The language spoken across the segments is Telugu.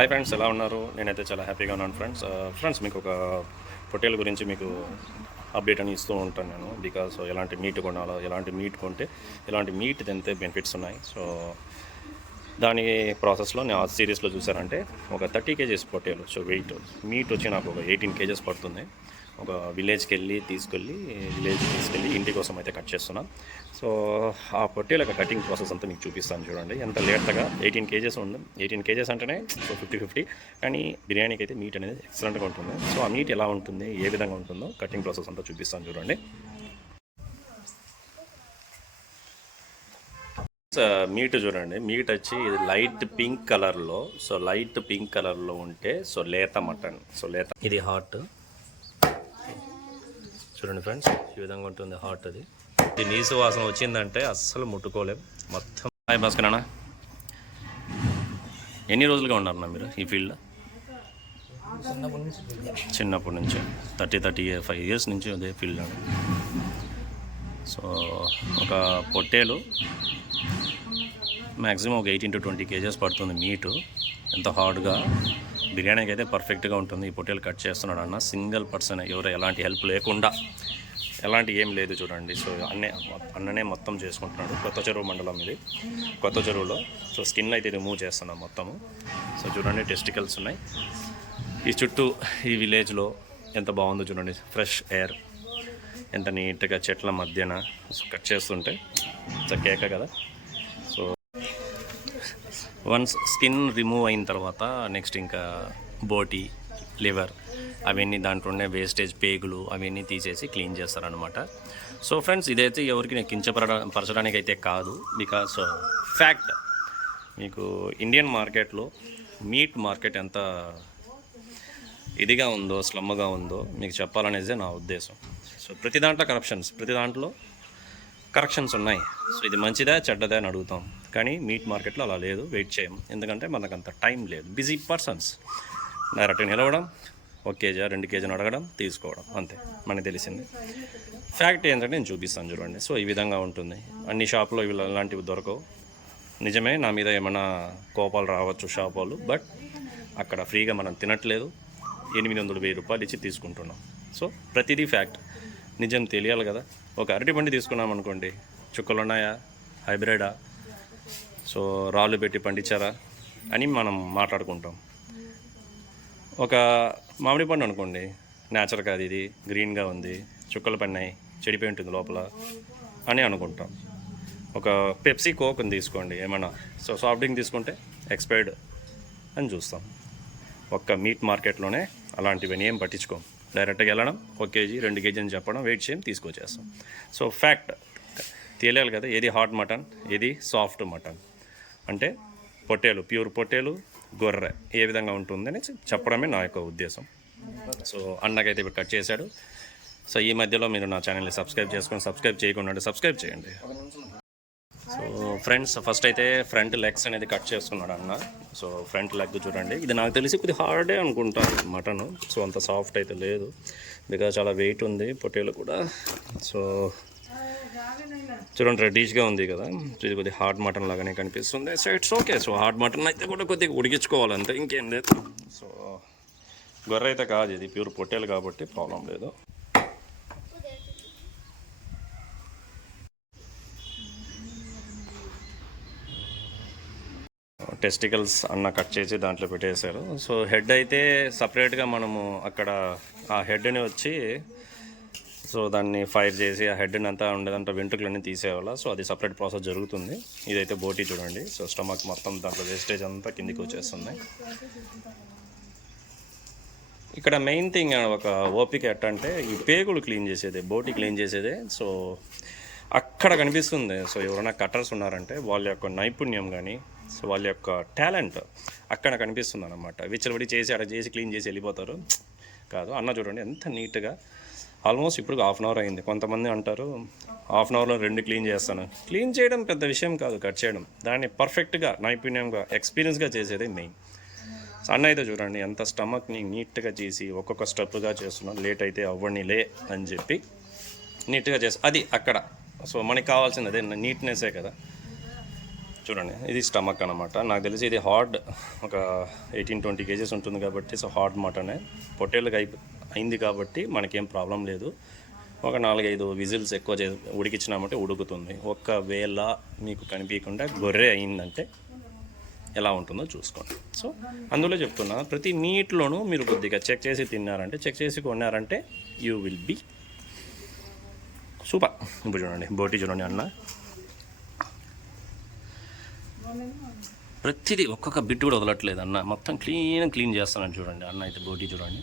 హాయ్ ఫ్రెండ్స్, ఎలా ఉన్నారు? నేనైతే చాలా హ్యాపీగా ఉన్నాను ఫ్రెండ్స్ మీకు ఒక పొట్టేల గురించి మీకు అప్డేట్ అని ఇస్తూ ఉంటాను నేను. బికాస్ ఎలాంటి మీట్ కొనాలో, ఎలాంటి మీట్ కొంటే ఎలాంటి మీట్ తింటే బెనిఫిట్స్ ఉన్నాయి. సో దాని ప్రాసెస్లో నేను ఆ సిరీస్లో చూసానంటే ఒక 30 kgs పొట్టేలు. సో వెయిట్ మీట్ వచ్చి నాకు ఒక 18 kgs పడుతుంది. ఒక విలేజ్కి తీసుకెళ్ళి ఇంటి కోసం అయితే కట్ చేస్తున్నాం. సో ఆ పొట్టేల కటింగ్ ప్రాసెస్ అంతా మీకు చూపిస్తాను చూడండి. ఎంత లేట్గా 18 kgs ఉంది. 18 kgs అంటేనే సో 50-50, కానీ బిర్యానీకి అయితే మీట్ అనేది ఎక్సలెంట్గా ఉంటుంది. సో ఆ మీట్ ఎలా ఉంటుంది, ఏ విధంగా ఉంటుందో కటింగ్ ప్రాసెస్ అంతా చూపిస్తాను చూడండి. మీట్ చూడండి, మీట్ వచ్చి ఇది లైట్ పింక్ కలర్లో. సో లైట్ పింక్ కలర్లో ఉంటే సో లేత మటన్. సో లేత ఇది హాట్ చూడండి ఫ్రెండ్స్, ఈ విధంగా ఉంటుంది హాట్. అది ఇది నీసు వాసన వచ్చిందంటే అస్సలు ముట్టుకోలేం మొత్తం. హాయ్ భాస్కర్ అన్న, ఎన్ని రోజులుగా ఉన్నారన్నా మీరు ఈ ఫీల్డ్లో? చిన్నప్పటి నుంచి 35 years నుంచి అదే ఫీల్డ్లో. సో ఒక పొట్టేలు మ్యాక్సిమం ఒక 18 to 20 kgs పడుతుంది మీటు. ఎంత హార్డ్గా బిర్యానీకి అయితే పర్ఫెక్ట్గా ఉంటుంది. ఈ పొట్టేలు కట్ చేస్తున్నాడు అన్న, సింగిల్ పర్సన్, ఎవరు ఎలాంటి హెల్ప్ లేకుండా, ఎలాంటి ఏం లేదు చూడండి. సో అన్ననే మొత్తం చేసుకుంటున్నాడు. కొత్త చెరువు మండలం ఇది, కొత్త చెరువులో. సో స్కిన్ అయితే రిమూవ్ చేస్తున్నాం మొత్తము. సో చూడండి, టెస్టికల్స్ ఉన్నాయి ఈ చుట్టూ. ఈ విలేజ్లో ఎంత బాగుందో చూడండి, ఫ్రెష్ ఎయిర్, ఎంత నీట్గా చెట్ల మధ్యన కట్ చేస్తుంటే కేక కదా. సో వన్స్ స్కిన్ రిమూవ్ అయిన తర్వాత నెక్స్ట్ ఇంకా బోటీ, లివర్, అవన్నీ దాంట్లో ఉండే వేస్టేజ్, పేగులు అవన్నీ తీసేసి క్లీన్ చేస్తారనమాట. సో ఫ్రెండ్స్, ఇదైతే ఎవరికి నేను కించపరచడానికి అయితే కాదు. బికాస్ ఫ్యాక్ట్, మీకు ఇండియన్ మార్కెట్లో మీట్ మార్కెట్ ఎంత ఇదిగా ఉందో, స్లమ్గా ఉందో మీకు చెప్పాలనేదే నా ఉద్దేశం. సో ప్రతి దాంట్లో కరెక్షన్స్ ఉన్నాయి. సో ఇది మంచిదా చెడ్డదా అని అడుగుతాం, కానీ మీట్ మార్కెట్లో అలా లేదు. వెయిట్ చేయం, ఎందుకంటే మనకు అంత టైం లేదు. బిజీ పర్సన్స్ డైరెక్ట్గా నిలవడం, 1 kg 2 kg అడగడం, తీసుకోవడం, అంతే మనకు తెలిసింది. ఫ్యాక్ట్ ఏంటంటే నేను చూపిస్తాను చూడండి. సో ఈ విధంగా ఉంటుంది. అన్ని షాపులో ఇలాంటివి దొరకవు. నిజమే, నా మీద ఏమైనా కోపాలు రావచ్చు షాప్ వాళ్ళు, బట్ అక్కడ ఫ్రీగా మనం తినట్లేదు. 800-1000 రూపాయలు ఇచ్చి తీసుకుంటున్నాం. సో ప్రతిదీ ఫ్యాక్ట్, నిజం తెలియాలి కదా. ఒక అరటిపండు తీసుకున్నాం అనుకోండి, చుక్కలు ఉన్నాయా, హైబ్రిడా, సో రాళ్ళు పెట్టి పండించారా అని మనం మాట్లాడుకుంటాం. ఒక మామిడి పండు అనుకోండి, నేచర్ కాదు ఇది, గ్రీన్గా ఉంది, చుక్కలు పడినాయి, చెడిపోయి ఉంటుంది లోపల అని అనుకుంటాం. ఒక పెప్సీ కోక్ని తీసుకోండి, ఏమన్నా సో సాఫ్ట్ డ్రింక్ తీసుకుంటే ఎక్స్పైర్డ్ అని చూస్తాం. ఒక్క మీట్ మార్కెట్లోనే అలాంటివన్నీ ఏం పట్టించుకోం. డైరెక్ట్గా వెళ్ళడం, 1 kg 2 kg అని చెప్పడం, వెయిట్ చేయం, తీసుకొచ్చేస్తాం. సో ఫ్యాక్ట్ తెలియాలి కదా, ఏది హార్డ్ మటన్, ఏది సాఫ్ట్ మటన్. అంటే పొట్టేలు, ప్యూర్ పొట్టేలు, గొర్రె ఏ విధంగా ఉంటుందని చెప్పడమే నా యొక్క ఉద్దేశం. సో అన్నకైతే ఇప్పుడు కట్ చేశాడు. సో ఈ మధ్యలో మీరు నా ఛానల్ని సబ్స్క్రైబ్ చేయకుండా సబ్స్క్రైబ్ చేయండి. సో ఫ్రెండ్స్, ఫస్ట్ అయితే ఫ్రంట్ లెగ్స్ అనేది కట్ చేసుకున్నాడు అన్న. సో ఫ్రంట్ లెగ్ చూడండి, ఇది నాకు తెలిసి కొద్దిగా హార్డే అనుకుంటాను మటను. సో అంత సాఫ్ట్ అయితే లేదు, బికాజ్ చాలా వెయిట్ ఉంది పొట్టేలు కూడా. సో చూడండి, రెడ్డిష్గా ఉంది కదా. ఇది కొద్దిగా హార్డ్ మటన్ లాగానే కనిపిస్తుంది. So it's okay. So hard mutton అయితే కూడా కొద్దిగా ఉడికించుకోవాలంతే, ఇంకేం లేదు. సో గొర్రె అయితే కాదు, ఇది ప్యూర్ పొట్టేలు కాబట్టి ప్రాబ్లం లేదు. టెస్టికల్స్ అన్న కట్ చేసి దాంట్లో పెట్టేశారు. సో హెడ్ అయితే సపరేట్గా మనము అక్కడ ఆ హెడ్ని వచ్చి సో దాన్ని ఫైర్ చేసి ఆ హెడ్ని అంతా ఉండేదంతా వెంట్రుకలన్నీ తీసేవాళ్ళ. సో అది సపరేట్ ప్రాసెస్ జరుగుతుంది. ఇదైతే బోటీ చూడండి. సో స్టమక్ మొత్తం దాంట్లో వేస్టేజ్ అంతా కిందికి వచ్చేస్తుంది. ఇక్కడ మెయిన్ థింగ్ ఒక ఓపిక ఎట్టంటే ఈ పేగులు క్లీన్ చేసేదే, బోటీ క్లీన్ చేసేదే. సో అక్కడ కనిపిస్తుంది. సో ఎవరైనా కట్టర్స్ ఉన్నారంటే వాళ్ళ యొక్క నైపుణ్యం కానీ, సో వాళ్ళ యొక్క టాలెంట్ అక్కడ కనిపిస్తుంది అన్నమాట. విచ్చలబడి చేసి అక్కడ చేసి క్లీన్ చేసి వెళ్ళిపోతారు కాదు. అన్న చూడండి ఎంత నీట్గా, ఆల్మోస్ట్ ఇప్పుడు 1/2 hour అయింది. కొంతమంది అంటారు 1/2 hourలో 2 క్లీన్ చేస్తాను. క్లీన్ చేయడం పెద్ద విషయం కాదు, కట్ చేయడం. దాన్ని పర్ఫెక్ట్గా, నైపుణ్యంగా, ఎక్స్పీరియన్స్గా చేసేదే మెయిన్. సో అన్న అయితే చూడండి ఎంత స్టమక్ని నీట్గా చేసి ఒక్కొక్క స్టెప్గా చేస్తున్నాను. లేట్ అయితే అవ్వనిలే అని చెప్పి నీట్గా చేసి అది అక్కడ. సో మనకి కావాల్సింది అదే నీట్నెస్సే కదా. చూడండి, ఇది స్టమక్ అనమాట. నాకు తెలిసి ఇది హార్డ్, ఒక 18-20 కేజెస్ ఉంటుంది కాబట్టి సో హార్డ్ మటనే. పొట్టేళ్ళకి అయింది కాబట్టి మనకేం ప్రాబ్లం లేదు. ఒక 4-5 విజిల్స్ ఎక్కువ ఉడికించినామంటే ఉడుకుతుంది. ఒకవేళ మీకు కనిపించకుండా గొర్రె అయిందంటే ఎలా ఉంటుందో చూసుకోండి. సో అందులో చెప్తున్నా, ప్రతి మీట్లోనూ మీరు కొద్దిగా చెక్ చేసి తిన్నారంటే, చెక్ చేసి కొన్నారంటే యూ విల్ బీ సూపర్. ఇప్పుడు చూడండి, బోటి చూడండి అన్న, ప్రతిదీ ఒక్కొక్క బిట్ కూడా వదలట్లేదు అన్న, మొత్తం క్లీన్ చేస్తున్నాను చూడండి అన్న. అయితే బోటి చూడండి,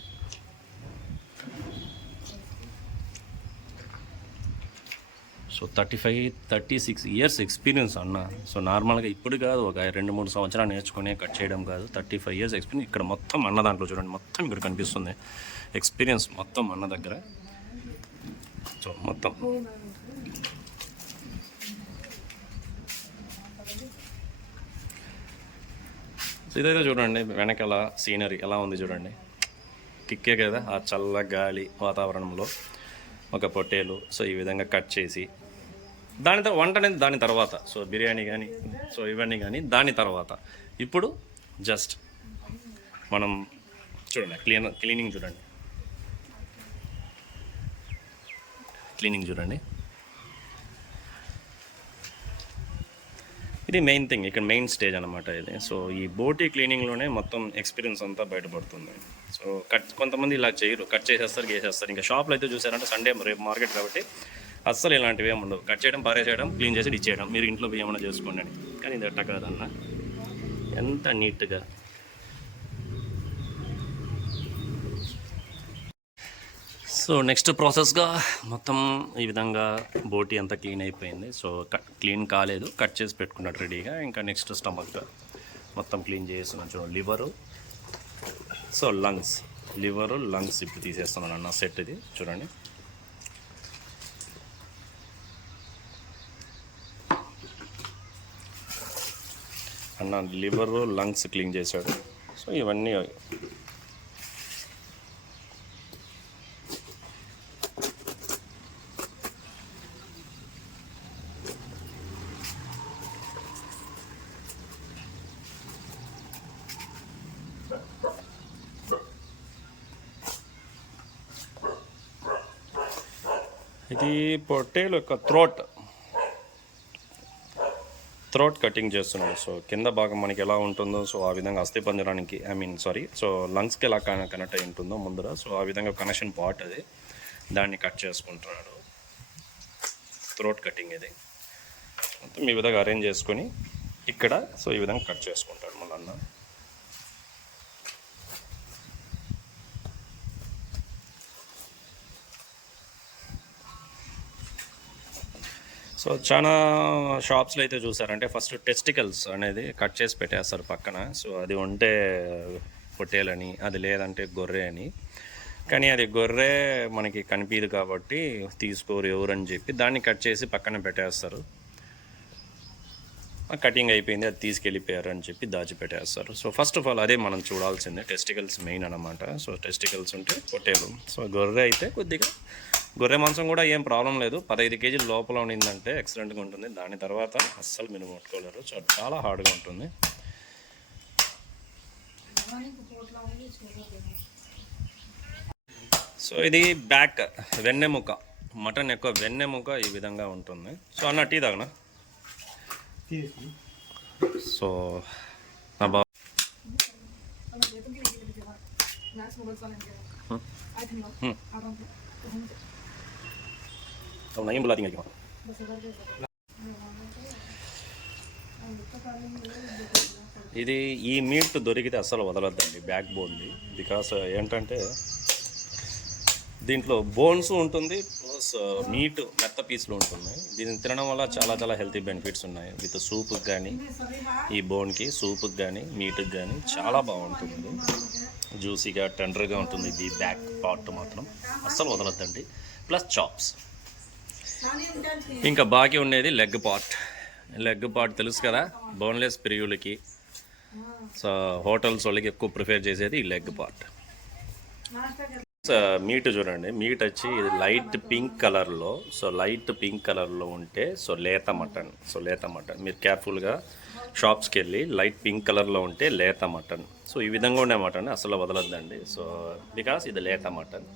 సో 35-36 ఇయర్స్ ఎక్స్పీరియన్స్ అన్న. సో నార్మల్గా ఇప్పుడు కాదు, ఒక 2-3 సంవత్సరాలు నేర్చుకుని కట్ చేయడం కాదు, 35 ఇయర్స్ ఎక్స్పీరియన్స్. ఇక్కడ మొత్తం అన్న దాంట్లో చూడండి, మొత్తం ఇక్కడ కనిపిస్తుంది ఎక్స్పీరియన్స్ మొత్తం అన్న దగ్గర. సో మొత్తం ఇదైతే చూడండి, వెనకాల సీనరీ ఎలా ఉంది చూడండి, కిక్కే కదా ఆ చల్ల గాలి వాతావరణంలో ఒక పొట్టేలు. సో ఈ విధంగా కట్ చేసి వంట అనేది దాని తర్వాత, సో బిర్యానీ కానీ సో ఇవన్నీ కానీ దాని తర్వాత. ఇప్పుడు జస్ట్ మనం చూడండి, క్లీనింగ్ చూడండి, ఇది మెయిన్ థింగ్, ఇక్కడ మెయిన్ స్టేజ్ అనమాట ఇది. సో ఈ బోటీ క్లీనింగ్లోనే మొత్తం ఎక్స్పీరియన్స్ అంతా బయటపడుతుంది. సో కొంతమంది ఇలా చేయరు, కట్ చేసేస్తారు, గేసేస్తారు. ఇంకా షాప్లో అయితే చూసారంటే సండే రేపు మార్కెట్ కాబట్టి అస్సలు ఇలాంటివి ఏమి ఉండవు. కట్ చేయడం, పారేసేయడం, క్లీన్ చేసి ఇచ్చేయడం, మీరు ఇంట్లో ఏమైనా చేసుకోండి అని. కానీ ఇది అట్ట కాదన్న, ఎంత నీట్గా. సో నెక్స్ట్ ప్రాసెస్గా మొత్తం ఈ విధంగా బోటీ అంతా క్లీన్ అయిపోయింది. సో క్లీన్ కాలేదు, కట్ చేసి పెట్టుకున్నట్టు రెడీగా. ఇంకా నెక్స్ట్ స్టమక్ మొత్తం క్లీన్ చేస్తున్నాను చూడండి. లివరు, సో లంగ్స్ ఇప్పుడు తీసేస్తున్నాను అన్న సెట్. ఇది చూడండి, అన్న లివరు లంగ్స్ క్లీన్ చేశాడు. సో ఇవన్నీ ఇది పొట్టేలు యొక్క థ్రోట్ కటింగ్ చేస్తున్నాడు. సో కింద భాగం మనకి ఎలా ఉంటుందో సో ఆ విధంగా అస్థిపంజరానికి సో లంగ్స్కి ఎలా కనెక్ట్ అయి ఉంటుందో ముందర, సో ఆ విధంగా కనెక్షన్ పార్ట్ అది, దాన్ని కట్ చేసుకుంటున్నాడు. థ్రోట్ కటింగ్ ఇది మొత్తం ఈ విధంగా అరేంజ్ చేసుకొని ఇక్కడ సో ఈ విధంగా కట్ చేసుకుంటాడు మళ్ళీ. సో చాలా షాప్స్లో అయితే చూసారంటే ఫస్ట్ టెస్టికల్స్ అనేది కట్ చేసి పెట్టేస్తారు పక్కన. సో అది ఉంటే పొట్టేలని, అది లేదంటే గొర్రె అని. కానీ అది గొర్రె మనకి కనిపించదు కాబట్టి తీసుకోరు ఎవరని చెప్పి దాన్ని కట్ చేసి పక్కన పెట్టేస్తారు. కటింగ్ అయిపోయింది, అది తీసుకెళ్ళిపోయారు అని చెప్పి దాచిపెట్టేస్తారు. సో ఫస్ట్ ఆఫ్ ఆల్ అదే మనం చూడాల్సిందే, టెస్టికల్స్ మెయిన్ అనమాట. సో టెస్టికల్స్ ఉంటే పొట్టేలు. సో గొర్రె అయితే కొద్దిగా, గొర్రె మాంసం కూడా ఏం ప్రాబ్లం లేదు, 15 కేజీల లోపల ఉండిందంటే ఎక్సలెంట్గా ఉంటుంది. దాని తర్వాత అస్సలు మీరు ముట్టుకోలేరు, చాలా హార్డ్గా ఉంటుంది. సో ఇది బ్యాక్ వెన్నెముక, మటన్ యొక్క వెన్నెముక ఈ విధంగా ఉంటుంది. సో అన్న టీ తాగనా? సో నా బాబు नहीं बुला देंगे। ఇది ఈ మీట్ దొరికితే అస్సలు వదలొద్దండి, బ్యాక్ బోన్ది. బికాస్ ఏంటంటే దీంట్లో బోన్స్ ఉంటుంది ప్లస్ మీట్ మెత్త పీసులు ఉంటున్నాయి. దీన్ని తినడం వల్ల చాలా హెల్తీ బెనిఫిట్స్ ఉన్నాయి. విత్ సూప్కి కానీ, ఈ బోన్కి సూప్కి కానీ, మీట్కి కానీ చాలా బాగుంటుంది. జ్యూసీగా టెండర్గా ఉంటుంది. ఇది బ్యాక్ పార్ట్ మాత్రం అస్సలు వదలొద్దండి. Plus chops. ఇంకా బాకీ ఉండేది లెగ్ పార్ట్ తెలుసు కదా, బోన్లెస్ ప్రియులకి. సో హోటల్స్ వాళ్ళకి ఎక్కువ ప్రిఫర్ చేసేది ఈ లెగ్ పార్ట్. మీట్ చూడండి, మీట్ వచ్చి ఇది లైట్ పింక్ కలర్లో. సో లైట్ పింక్ కలర్లో ఉంటే సో లేత మటన్. సో లేత మటన్ మీరు కేర్ఫుల్గా షాప్స్కి వెళ్ళి లైట్ పింక్ కలర్లో ఉంటే లేత మటన్. సో ఈ విధంగా ఉండే మటన్ అసలు వదలొద్దండి. సో బికాస్ ఇది లేత మటన్.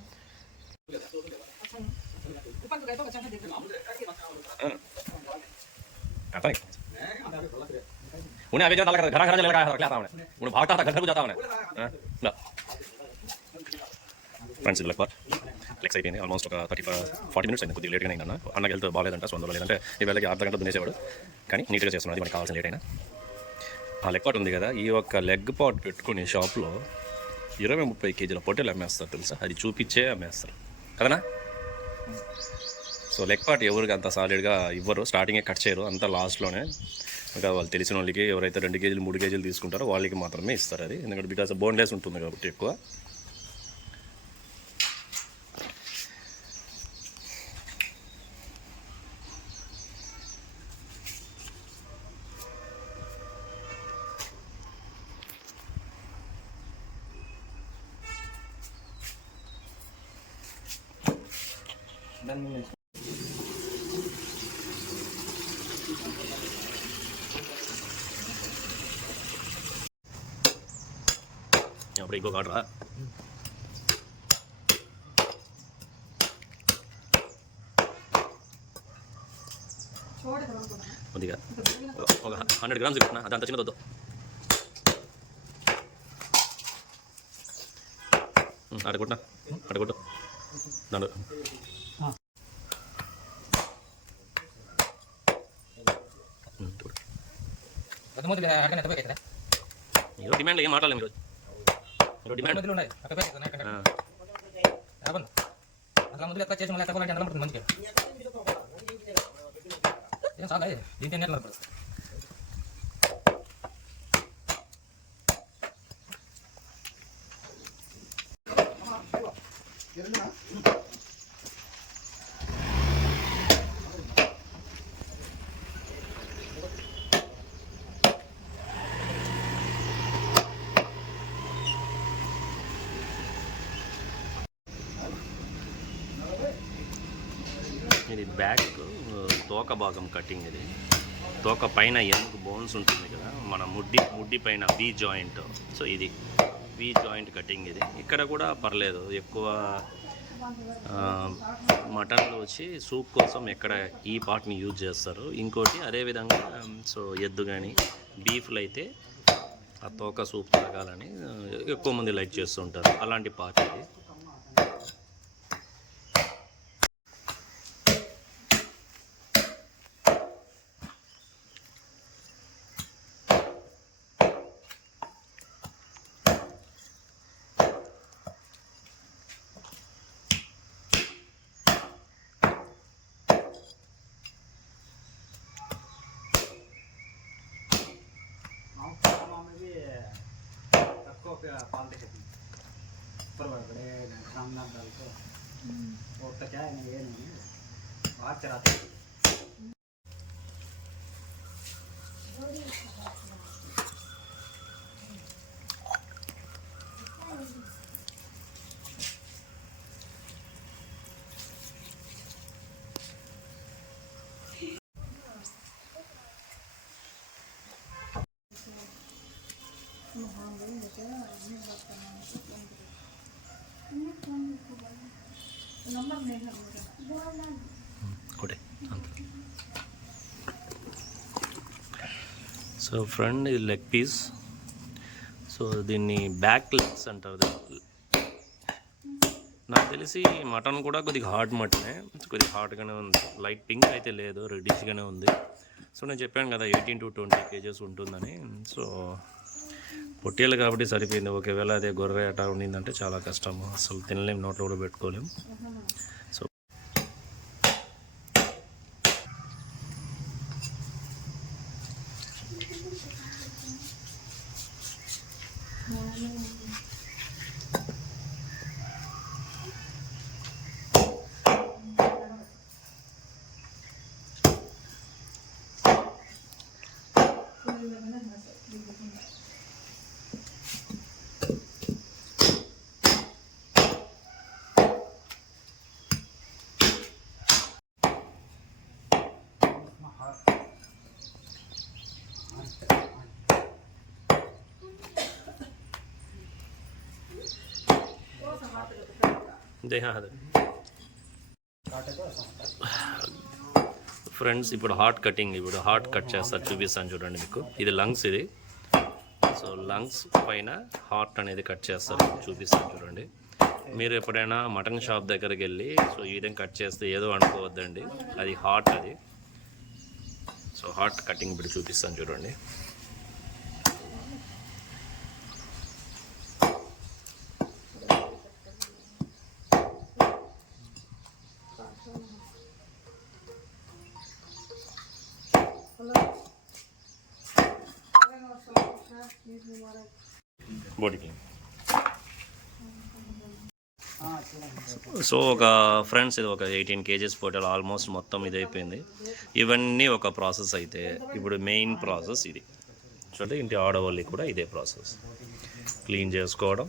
उन्हें आगे जाता घर घर लगा रखा था उन्हें भागता था घर को जाता उन्हें ఫ్రెండ్స్ ఇది లెక్స్ అయిపోయింది. ఆల్మోస్ట్ ఒక 40 మినిట్స్ అయింది. కొద్దిగా లేట్గా అయిందన్న. అన్నకి వెళ్తే బాగాలేదంట, సో అందులో లేదంటే ఈ వేళకి అర్ధ గంట దున్నేసేవాడు. కానీ నీట్గా చేస్తున్నాడు, మనకి కావాల్సిన లేట్ అయినా. ఆ లెగ్ పాట్ ఉంది కదా, ఈ ఒక్క లెగ్ పాట్ పెట్టుకుని షాప్లో 20-30 కేజీల పొట్టేలు అమ్మేస్తారు తెలుసా. అది చూపించే అమ్మేస్తారు కదనా. సో లెగ్ పాట్ ఎవరికి అంత సాలిడ్గా ఇవ్వరు, స్టార్టింగే కట్ చేయరు, అంతా లాస్ట్లోనే. ఇంకా వాళ్ళు తెలిసిన వాళ్ళకి ఎవరైతే 2 కేజీలు 3 కేజీలు తీసుకుంటారో వాళ్ళకి మాత్రమే ఇస్తారు అది. ఎందుకంటే బికాస్ బోన్లెస్ ఉంటుంది కాబట్టి ఎక్కువ. అప్పుడు ఇంకొక ఆర్డరా కొద్దిగా ఒక 100 గ్రామ్స్ పెట్టినా అది అంత చిన్నదొద్దు. అడగొట్టా అడగొట్టు దాంట్లో ఈరోజు డిమాండ్ ఏం మాట్లాడలేము. ఈరోజు డిమాండ్ ఇది బ్యాక్ తోక భాగం కటింగ్. ఇది తోక పైన ఎముక బోన్స్ ఉంటుంది కదా, మన ముడ్డి పైన వి జాయింట్. సో ఇది వి జాయింట్ కటింగ్. ఇది ఇక్కడ కూడా పర్లేదు. ఎక్కువ మటన్లో వచ్చి సూప్ కోసం ఎక్కడ ఈ పార్ట్ని యూజ్ చేస్తారు. ఇంకోటి అదేవిధంగా సో ఎద్దు కానీ బీఫ్లు అయితే ఆ తోక సూప్ తాగాలని ఎక్కువ మంది లైక్ చేస్తుంటారు. అలాంటి పార్ట్ ఇది. ऊपर बड़े रामनाथ दाल को और तो क्या है ये नहीं बात चलाते సో ఫ్రెండ్ ఇది లెగ్ పీస్. సో దీన్ని బ్యాక్ లెగ్స్ అంటారు. నాకు తెలిసి మటన్ కూడా కొద్దిగా హార్డ్ మటనే, కొద్దిగా హార్డ్గానే ఉంది. లైట్ పింక్ అయితే లేదు, రెడ్డిష్గానే ఉంది. సో నేను చెప్పాను కదా 18 to 20 కేజెస్ ఉంటుందని. సో పొట్టేలు కాబట్టి సరిపోయింది. ఒకవేళ అదే గొర్రె అటా ఉండిందంటే చాలా కష్టం, అసలు తినలేం, నోట్లో కూడా పెట్టుకోలేం. సో జై హాద్ కాటతో సంస్థ ఫ్రెండ్స్ ఇప్పుడు హార్ట్ కటింగ్, ఇప్పుడు హార్ట్ కట్ చేస్తారు, చూపిస్తాను చూడండి మీకు. ఇది లంగ్స్, ఇది సో లంగ్స్ పైన హార్ట్ అనేది కట్ చేస్తారు, చూపిస్తాను చూడండి. మీరు ఎప్పుడైనా మటన్ షాప్ దగ్గరికి వెళ్ళి సో ఈ విధంగా కట్ చేస్తే ఏదో అనుకోవద్దండి, అది హార్ట్ అది. సో హార్ట్ కటింగ్ ఇప్పుడు చూపిస్తాను చూడండి. బాడీకి సో ఒక ఫ్రెండ్స్ ఇది ఒక 18 kgs పోటల్ ఆల్మోస్ట్ మొత్తం ఇది అయిపోయింది. ఇవన్నీ ఒక ప్రాసెస్ అయితే ఇప్పుడు మెయిన్ ప్రాసెస్ ఇది చూడండి. ఇంటి ఆడవాళ్ళకి కూడా ఇదే ప్రాసెస్, క్లీన్ చేసుకోవడం.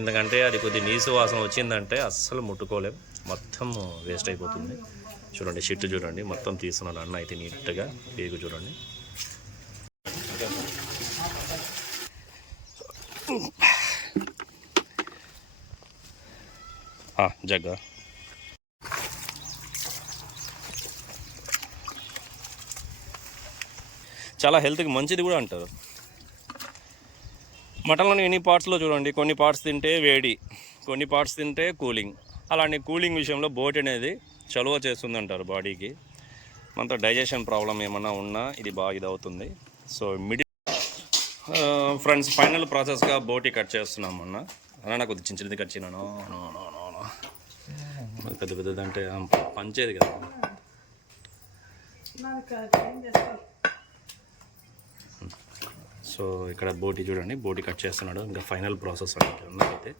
ఎందుకంటే అది కొద్ది నీసు వాసన వచ్చిందంటే అస్సలు ముట్టుకోలేం, మొత్తం వేస్ట్ అయిపోతుంది. చూడండి షిట్ చూడండి, మొత్తం తీస్తున్నాడు అన్న అయితే నీట్గా పేగు చూడండి. జగ్గా చాలా హెల్త్కి మంచిది కూడా అంటారు. మటన్లోని ఎన్ని పార్ట్స్లో చూడండి, కొన్ని పార్ట్స్ తింటే వేడి, కొన్ని పార్ట్స్ తింటే కూలింగ్. అలాంటి కూలింగ్ విషయంలో బోటి అనేది చలువ చేస్తుంది అంటారు బాడీకి. మనతో డైజెషన్ ప్రాబ్లం ఏమన్నా ఉన్నా ఇది బాగా ఇది అవుతుంది. సో మిడిల్ ఫ్రెండ్స్ ఫైనల్ ప్రాసెస్గా బోటి కట్ చేస్తున్నాం అన్న. అలా నాకు కొద్దిగా చిన్నది కట్ చేయను, పెద్ద పెద్దది అంటే పంచేది కదా. సో ఇక్కడ బోటి చూడండి, బోటి కట్ చేస్తున్నాడు. ఇంకా ఫైనల్ ప్రాసెస్ అయితే అంటే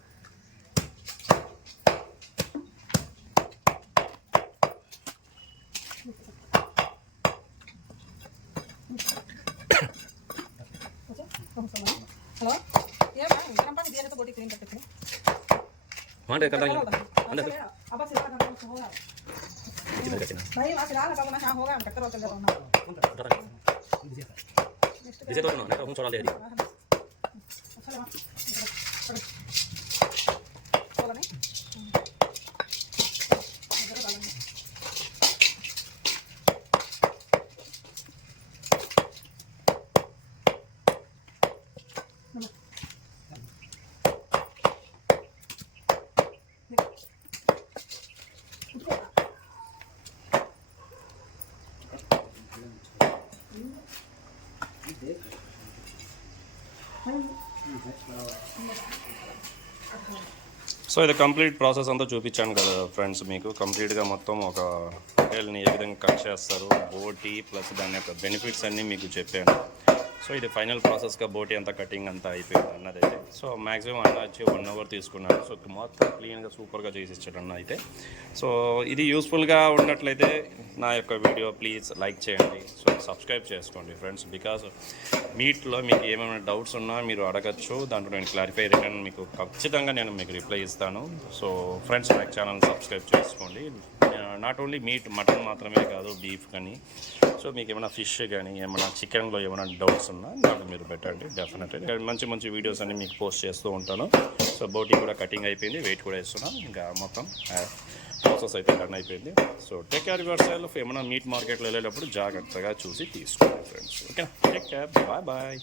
కదా సో ఇది కంప్లీట్ ప్రాసెస్ అంతా చూపించాను కదా ఫ్రెండ్స్ మీకు. కంప్లీట్గా మొత్తం ఒక హోటల్ని ఏ విధంగా కట్ చేస్తారు, బోటి ప్లస్ దాని యొక్క బెనిఫిట్స్ అన్నీ మీకు చెప్పాను. సో ఇది ఫైనల్ ప్రాసెస్గా బోటి అంతా కటింగ్ అంతా అయిపోయింది అన్నదైతే. సో మ్యాక్సిమం అన్న వచ్చి 1 hour తీసుకున్నాను. సో మొత్తం క్లీన్గా సూపర్గా చేసి ఇచ్చాడు అన్న అయితే. సో ఇది యూస్ఫుల్గా ఉన్నట్లయితే నా యొక్క వీడియో ప్లీజ్ లైక్ చేయండి. సో సబ్స్క్రైబ్ చేసుకోండి ఫ్రెండ్స్. బికాస్ మీట్లో మీకు ఏమైనా డౌట్స్ ఉన్నా మీరు అడగచ్చు, దాంట్లో నేను క్లారిఫై రిటర్న్ మీకు ఖచ్చితంగా నేను మీకు రిప్లై ఇస్తాను. సో ఫ్రెండ్స్ నా ఛానల్ సబ్స్క్రైబ్ చేసుకోండి. నాట్ ఓన్లీ మీట్, మటన్ మాత్రమే కాదు, బీఫ్ కానీ. సో మీకు ఏమైనా ఫిష్ కానీ ఏమైనా చికెన్లో ఏమైనా డౌట్స్ ఉన్నా నాకు మీరు పెట్టండి. డెఫినెట్లీ మంచి మంచి వీడియోస్ అన్ని మీకు పోస్ట్ చేస్తూ ఉంటాను. సో బోటి కూడా కటింగ్ అయిపోయింది, వెయిట్ కూడా వేస్తున్నాను. ఇంకా మొత్తం ప్రాసెస్ అయితే రన్ అయిపోయింది. So take care yourself. ఏమైనా మీట్ మార్కెట్లో వెళ్ళేటప్పుడు జాగ్రత్తగా చూసి తీసుకోండి friends. Okay, take care, bye bye.